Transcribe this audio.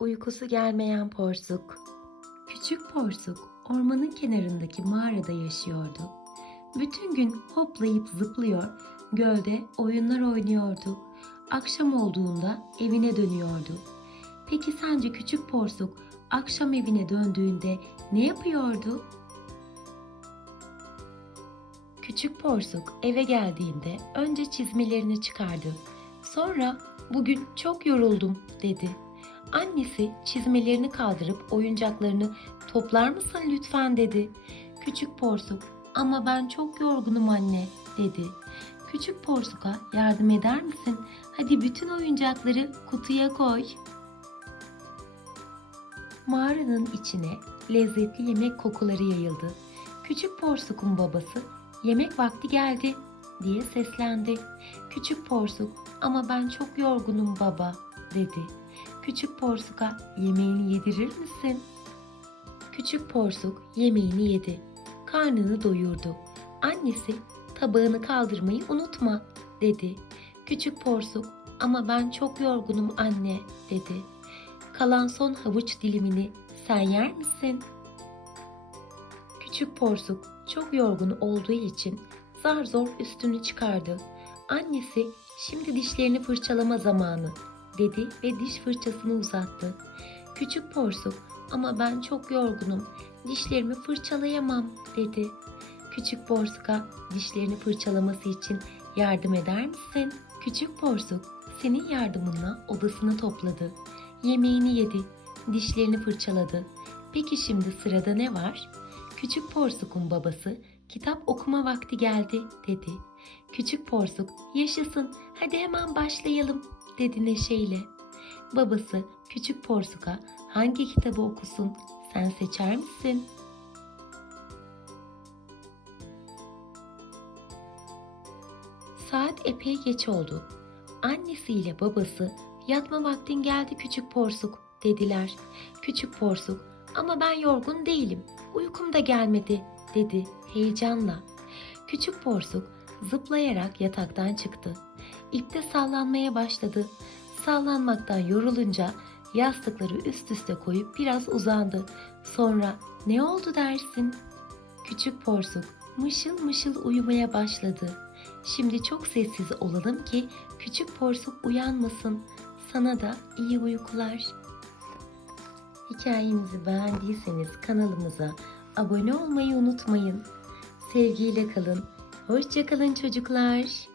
Uykusu gelmeyen porsuk. Küçük porsuk ormanın kenarındaki mağarada yaşıyordu. Bütün gün hoplayıp zıplıyor, gölde oyunlar oynuyordu. Akşam olduğunda evine dönüyordu. Peki sence küçük porsuk akşam evine döndüğünde ne yapıyordu? Küçük porsuk eve geldiğinde önce çizmelerini çıkardı. Sonra bugün çok yoruldum dedi. Annesi çizmelerini kaldırıp oyuncaklarını toplar mısın lütfen dedi. Küçük porsuk ama ben çok yorgunum anne dedi. Küçük porsuka yardım eder misin? Hadi bütün oyuncakları kutuya koy. Mağaranın içine lezzetli yemek kokuları yayıldı. Küçük porsukun babası yemek vakti geldi diye seslendi. Küçük porsuk ama ben çok yorgunum baba dedi. Küçük porsuka yemeğini yedirir misin? Küçük porsuk yemeğini yedi. Karnını doyurdu. Annesi tabağını kaldırmayı unutma dedi. Küçük porsuk ama ben çok yorgunum anne dedi. Kalan son havuç dilimini sen yer misin? Küçük porsuk çok yorgun olduğu için zar zor üstünü çıkardı. Annesi şimdi dişlerini fırçalama zamanı dedi ve diş fırçasını uzattı. Küçük porsuk ama ben çok yorgunum dişlerimi fırçalayamam dedi. Küçük porsuka dişlerini fırçalaması için yardım eder misin? Küçük porsuk senin yardımınla odasını topladı. Yemeğini yedi, dişlerini fırçaladı. Peki şimdi sırada ne var? Küçük porsukun babası kitap okuma vakti geldi dedi. Küçük porsuk yaşasın hadi hemen başlayalım dedi neşeyle. Babası küçük porsuka hangi kitabı okusun sen seçer misin? Saat epey geç oldu. Annesiyle babası yatma vaktin geldi küçük porsuk dediler. Küçük porsuk ama ben yorgun değilim uykum da gelmedi dedi heyecanla. Küçük porsuk zıplayarak yataktan çıktı. İpte sallanmaya başladı. Sallanmaktan yorulunca yastıkları üst üste koyup biraz uzandı. Sonra ne oldu dersin? Küçük porsuk mışıl mışıl uyumaya başladı. Şimdi çok sessiz olalım ki küçük porsuk uyanmasın. Sana da iyi uykular. Hikayemizi beğendiyseniz kanalımıza abone olmayı unutmayın. Sevgiyle kalın. Hoşçakalın çocuklar.